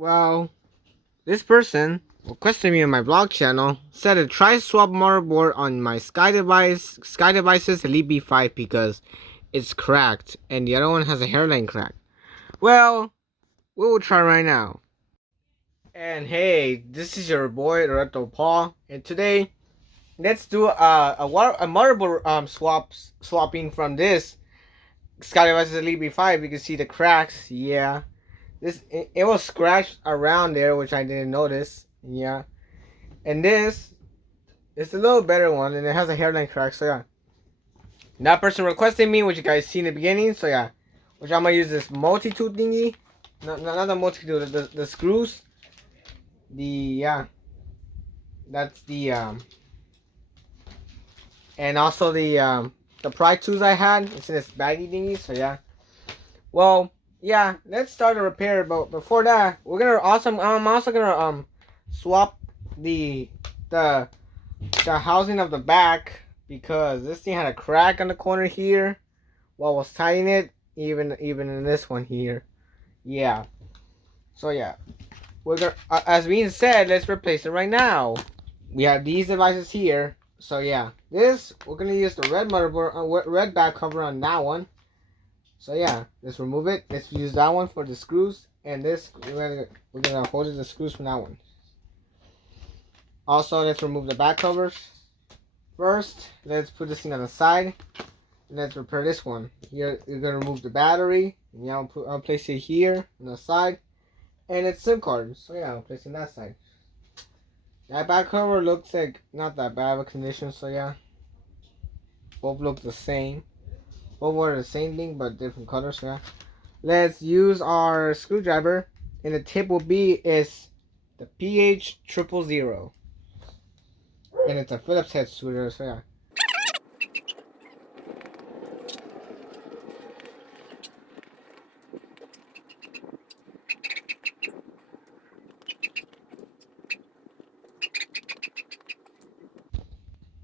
Well, this person requested me on my blog channel said to try swap motherboard on my Sky Devices Elite B5 because it's cracked and the other one has a hairline crack. Well, we will try right now. And hey, this is your boy Reto Paul, and today let's do a motherboard swapping from this Sky Devices Elite B5. You can see the cracks. Yeah. It was scratched around there, which I didn't notice. Yeah, and this is a little better one, and it has a hairline crack. So yeah, that person requested me, which you guys see in the beginning. So yeah, which I'm gonna use this multi-tool thingy, not the multi-tool, the screws. Yeah, that's and also the pry tools I had. It's in this baggy thingy. So yeah, well. Yeah, let's start a repair. But before that, I'm also gonna swap the the the housing of the back because this thing had a crack on the corner here while I was tying it. Even in this one here. Yeah. So yeah, we're gonna as being said, let's replace it right now. We have these devices here. So yeah, this we're gonna use the red motherboard, red back cover on that one. So yeah, let's remove it. Let's use that one for the screws, and this we're gonna hold the screws from that one. Also, let's remove the back covers. First, let's put this thing on the side. Let's repair this one. Here, you're gonna remove the battery. And yeah, I'll place it here on the side, and it's SIM card. So yeah, I'll place it on that side. That back cover looks like not that bad of a condition. So yeah, both look the same. Both were the same thing but different colors. So yeah. Let's use our screwdriver, and the tip will be is the PH000, and it's a Phillips head screwdriver. So yeah.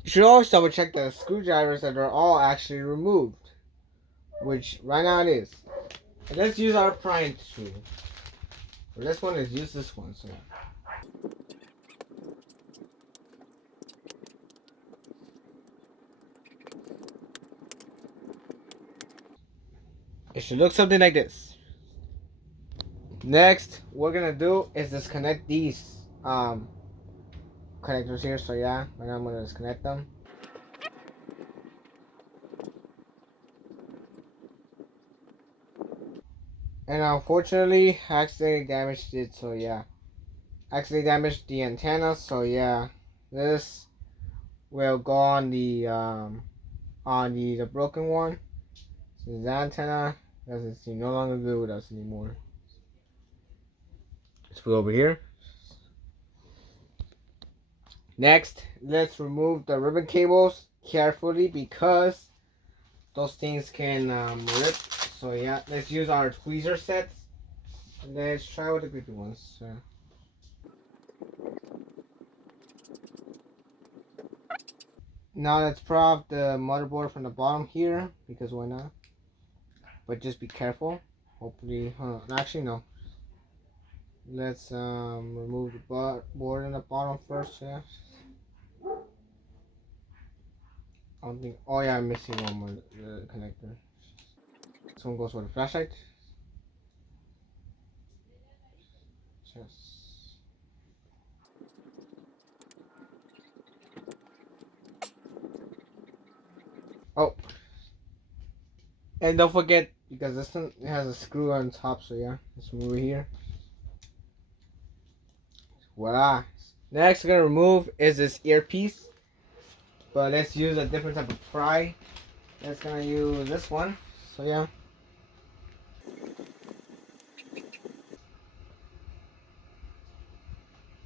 You should always double check the screwdrivers that are all actually removed, which right now it is. And let's use our prying tool. For this one, let's use this one. So yeah. It should look something like this. Next, what we're gonna do is disconnect these connectors here. So yeah, right now I'm gonna disconnect them. And unfortunately, I accidentally damaged it. So yeah, accidentally damaged the antenna. So yeah, this will go on the broken one. So the antenna doesn't seem no longer good with us anymore. Let's put it over here. Next, let's remove the ribbon cables carefully because those things can rip. So yeah, let's use our tweezer sets. Let's try with the creepy ones. Now let's pry off the motherboard from the bottom here because why not? But just be careful. Hopefully, actually no. Let's remove the board in the bottom first. Yeah. I don't think. Oh yeah, I'm missing one more connector. This one goes for the flashlight. Yes. Oh, and don't forget because this one has a screw on top. So yeah, let's move it here. Voila. Next, we're gonna remove is this earpiece. But let's use a different type of pry. Let's gonna use this one. So yeah.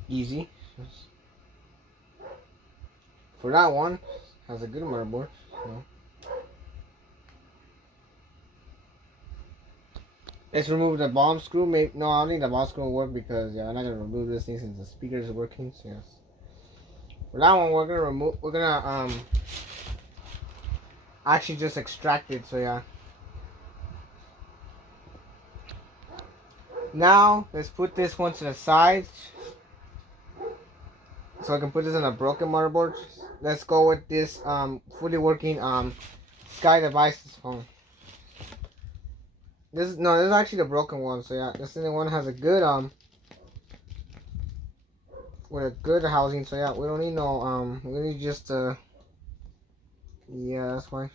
Easy. For that one, has a good motherboard. So. Let's remove the bottom screw. No, I don't think the bottom screw will work because yeah, I'm not gonna remove this thing since the speaker is working. So yes. For that one, we're gonna actually just extract it. So yeah. Now let's put this one to the side so I can put this on a broken motherboard. Let's go with this fully working Sky Devices phone. This is actually the broken one. So yeah, this one has a good with a good housing. So yeah, we don't need no we need just yeah, that's why.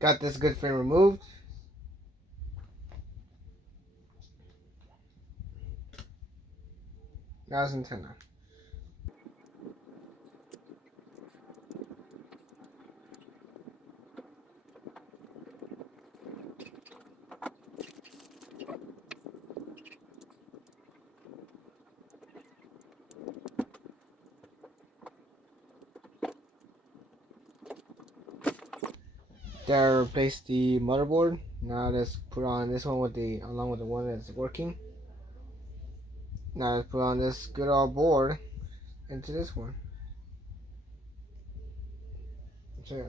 Got this good frame removed. Now it's antenna. There, replace the motherboard. Now let's put on this one with the along with the one that's working. Now let's put on this good old board into this one. So yeah.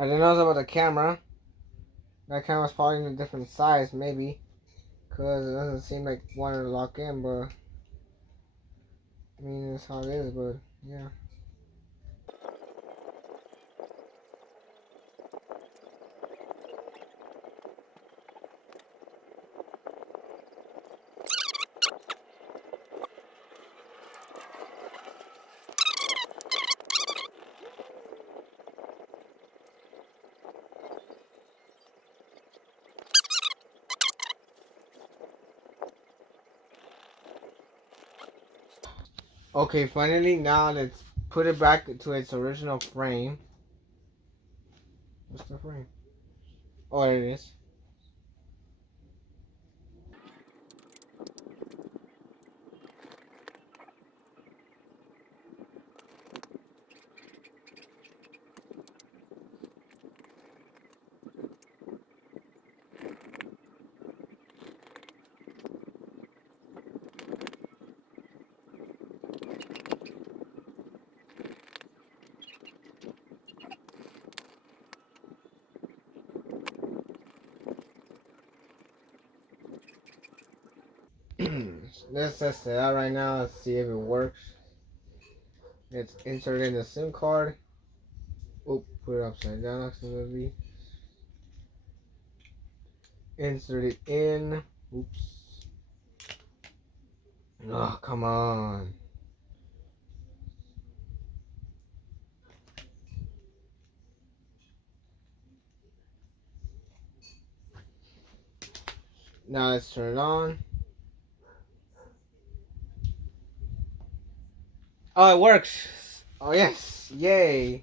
I didn't know about the camera. That camera's probably in a different size, maybe. Because it doesn't seem like wanting to lock in, but I mean, that's how it is, but yeah. Okay, finally, now let's put it back to its original frame. What's the frame? Oh, there it is. Let's test it out right now. Let's see if it works. Let's insert in the SIM card. Oh, put it upside down accidentally. Insert it in. Oops. Oh, come on. Now let's turn it on. Oh, it works. Oh, yes. Yay.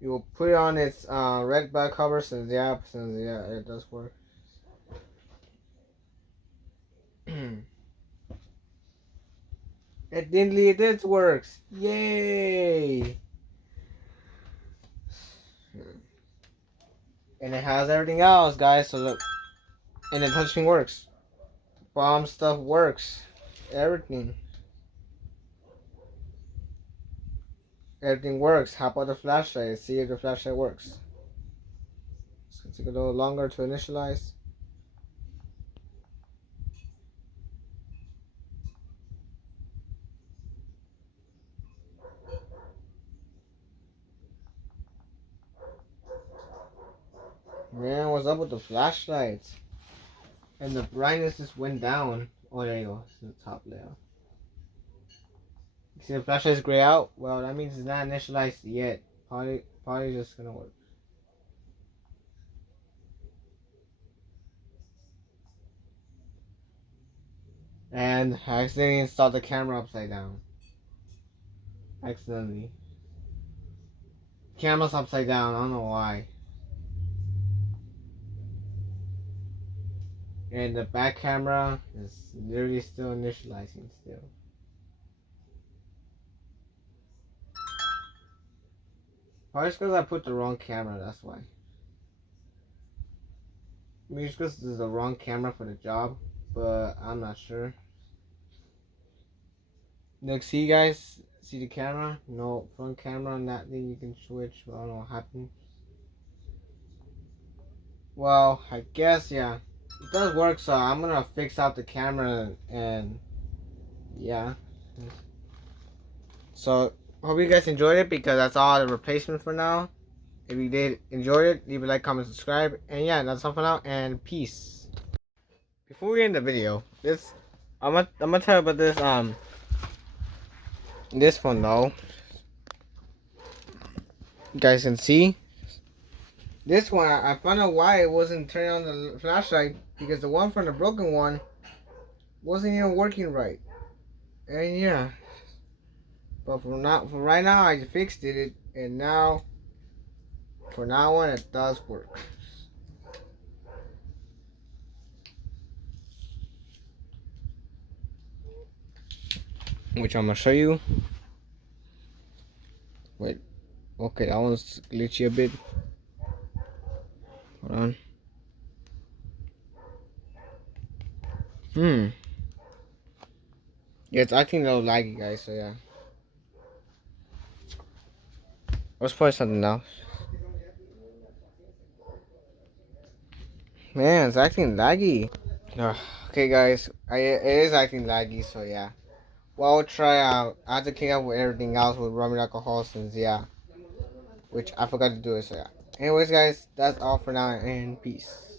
You will put it on its red back cover since yeah, it does work. It did works. Yay! And it has everything else, guys. So look, and the touchscreen works. Bomb stuff works. Everything. Everything works. How about the flashlight? See if the flashlight works. It took a little longer to initialize. Man, what's up with the flashlights? And the brightness just went down. Oh, there you go. It's in the top layer. You see the flashlight's gray out? Well, that means it's not initialized yet. Probably just gonna work. And I accidentally installed the camera upside down. Accidentally. Camera's upside down. I don't know why. And the back camera is literally still initializing still. Probably it's because I put the wrong camera, that's why. Maybe it's because this is the wrong camera for the job, but I'm not sure. Look, see guys? See the camera? No, front camera on that thing you can switch, but I don't know what happened. Well, I guess, yeah. It does work, so I'm gonna fix out the camera and yeah. So, hope you guys enjoyed it because that's all the replacement for now. If you did enjoy it, leave a like, comment, subscribe. And yeah, that's all for now, and peace. Before we end the video, I'm gonna tell you about this one though. You guys can see. This one, I found out why it wasn't turning on the flashlight because the one from the broken one wasn't even working right. And yeah, but for right now, I fixed it, and now, for now on, it does work. Which I'm gonna show you. Wait, okay, that one's glitchy a bit. Hold on. Yeah, it's acting a little laggy, guys. So yeah. Let's play something now. Man, it's acting laggy. Okay, guys, it is acting laggy. So yeah. Well, I'll try out. I have to clean up with everything else with rubbing alcohol since yeah, which I forgot to do it. So yeah. Anyways, guys, that's all for now, and peace.